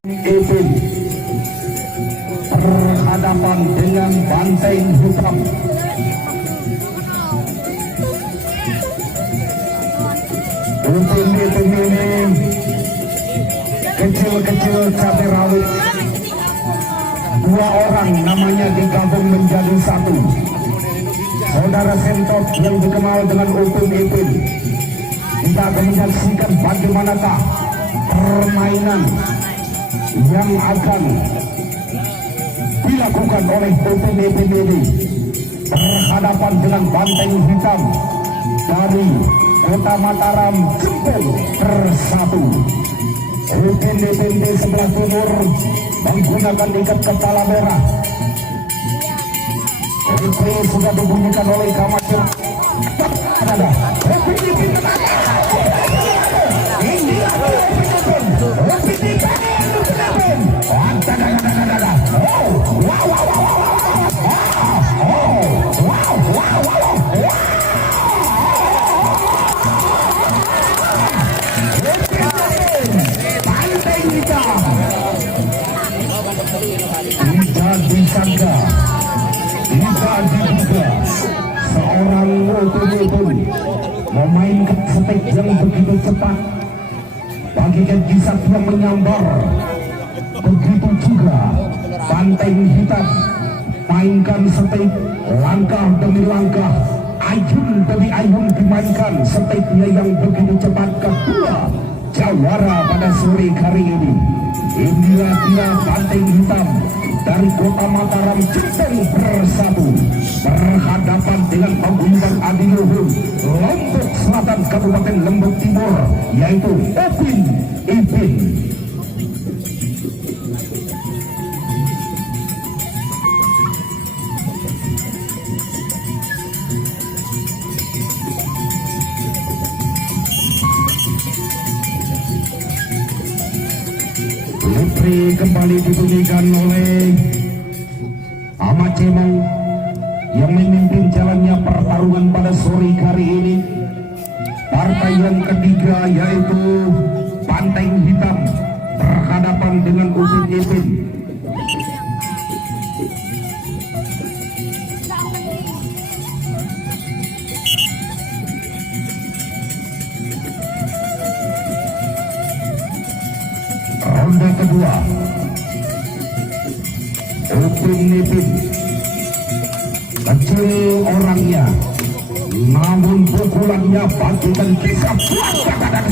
Ipin berhadapan dengan Banteng Hitam. Ipin ini kecil-kecil cabai rawit, dua orang namanya digabung menjadi satu. Saudara Sentot yang dikenal dengan Ipin. Kita akan menyaksikan bagaimanakah permainan yang akan dilakukan oleh Ipin ini berhadapan dengan Banteng Hitam dari Kota Mataram Jempol Bersatu. Ipin di sebelah timur menggunakan ikat kepala merah. Ipin sudah dibunyikan oleh Kamasir. Ipin tidak disangka, tidak diduga seorang Ipin memainkan step yang begitu cepat, bagikan Gisat yang menyambar. Begitu juga Banteng Hitam mainkan step langkah demi langkah, ayun demi ayun dimainkan stepnya yang begitu cepat. Kedua jawara pada sore hari ini, inilah dia Banteng Hitam dari Kota Mataram Jempol Bersatu berhadapan dengan paguyuban Adiluhur Lombok Selatan Kabupaten Lombok Timur, yaitu Ipin. Putri kembali dibunyikan oleh Ahmad Cemong yang memimpin jalannya pertarungan pada sore hari ini. Partai yang ketiga yaitu Banteng Hitam berhadapan dengan Ipin. Ronde kedua, Ipin kecil orangnya, namun pukulannya bagikan kisah dan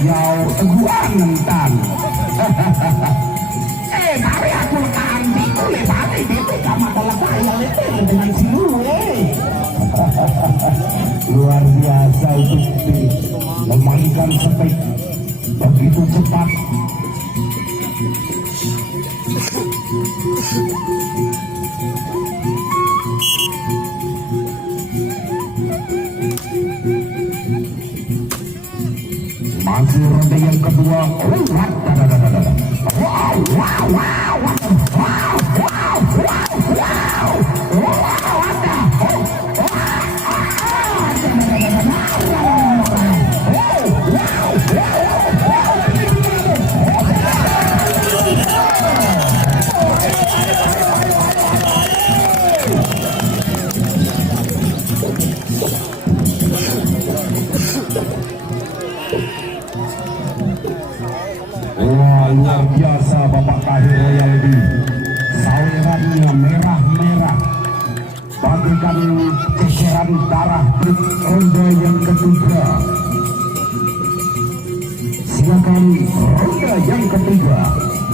jauh teguhan nentan. Mari aku kanti oleh balik itu sama kalau saya lepas dengan siluwe. Luar biasa Ipin memainkan step begitu cepat. Masih ronde yang kedua. Luar biasa Bapak Kahir Royaldi, sawerannya merah-merah bagaikan ceceran darah. Ronde yang ketiga, silakan ronde yang ketiga.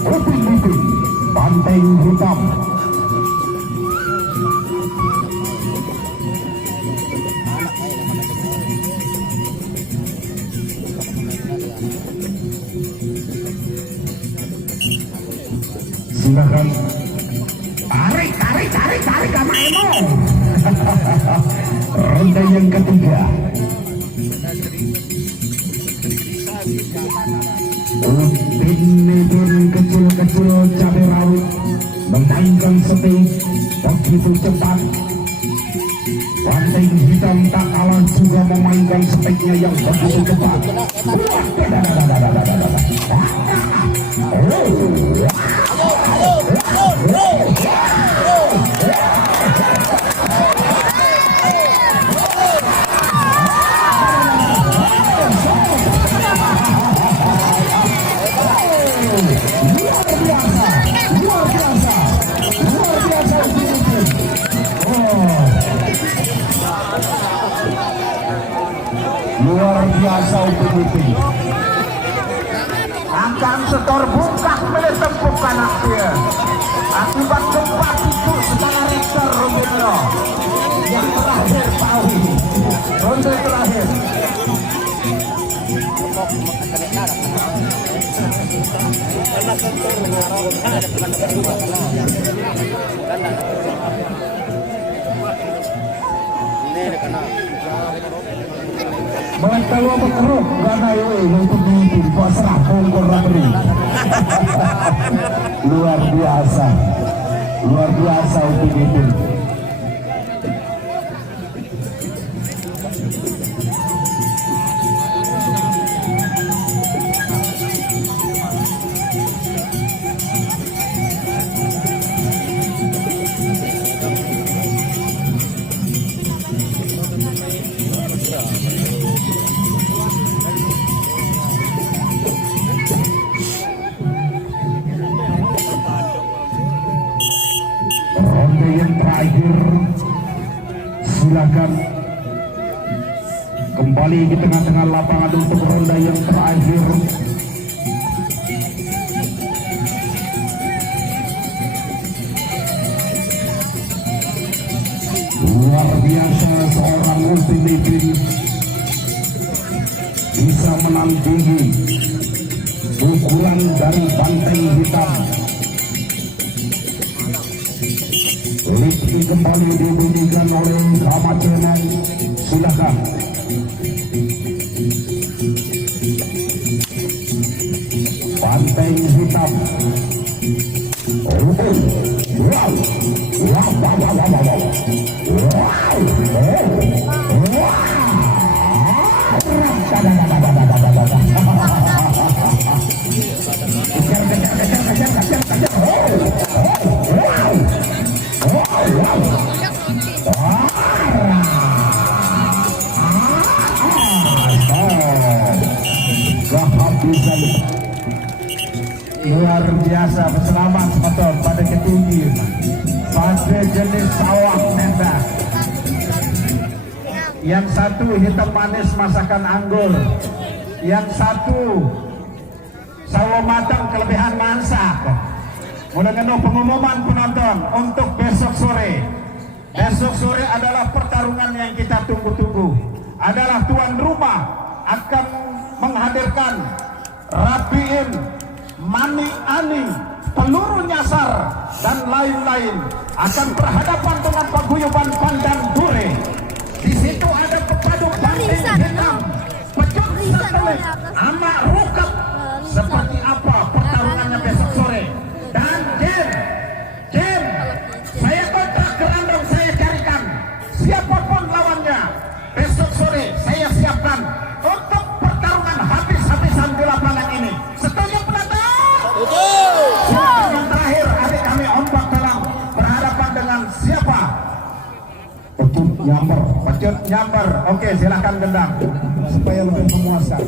Ipin Banteng Hitam. Silakan tarik sama Emo. Ronde yang ketiga, Ipin kecil-kecil cabai rawit memainkan step begitu cepat. Banteng Hitam tak kalah juga memainkan stepnya yang begitu cepat. akan setor bungkak milik Tempuk Kanaksia akibat gempa itu skala Richter Rumino yang terakhir tahu ronde terakhir. Mental berkeruk karena untuk memimpin pasrah pungkur raperi. Luar biasa untuk memimpin. Yang terakhir, silakan kembali di tengah-tengah lapangan untuk ronde yang terakhir. Luar biasa seorang ultimate bisa menandingi ukuran dari banteng hitam. Lipsi kembali dibunyikan oleh Kamacenan. Silakan. Banteng hitam. Luar biasa, selamat betul pada ketinggi pada jenis sawah nembak. Yang satu hitam manis masakan Anggul, yang satu sawo matang kelebihan masak. Mudah-mudahan pengumuman penonton untuk besok sore. Besok sore adalah pertarungan yang kita tunggu-tunggu. Adalah tuan rumah akan menghadirkan Rabiin, Mani Ani, peluru nyasar dan lain-lain akan berhadapan dengan paguyuban Pandang Dure. Di situ ada pepadu banteng hitam, pecut satelit, anak rukap. Seperti apa pertarungannya besok sore? Dan Jem, saya kontrak kerandong, saya carikan siapapun lawannya. Besok sore saya siapkan untuk pertarungan habis-habisan di lapangan ini. Setuju penonton? Yang terakhir adik kami ombak dalam berhadapan dengan siapa? Pecut nyamber. Oke, silakan gendang supaya lebih memuaskan.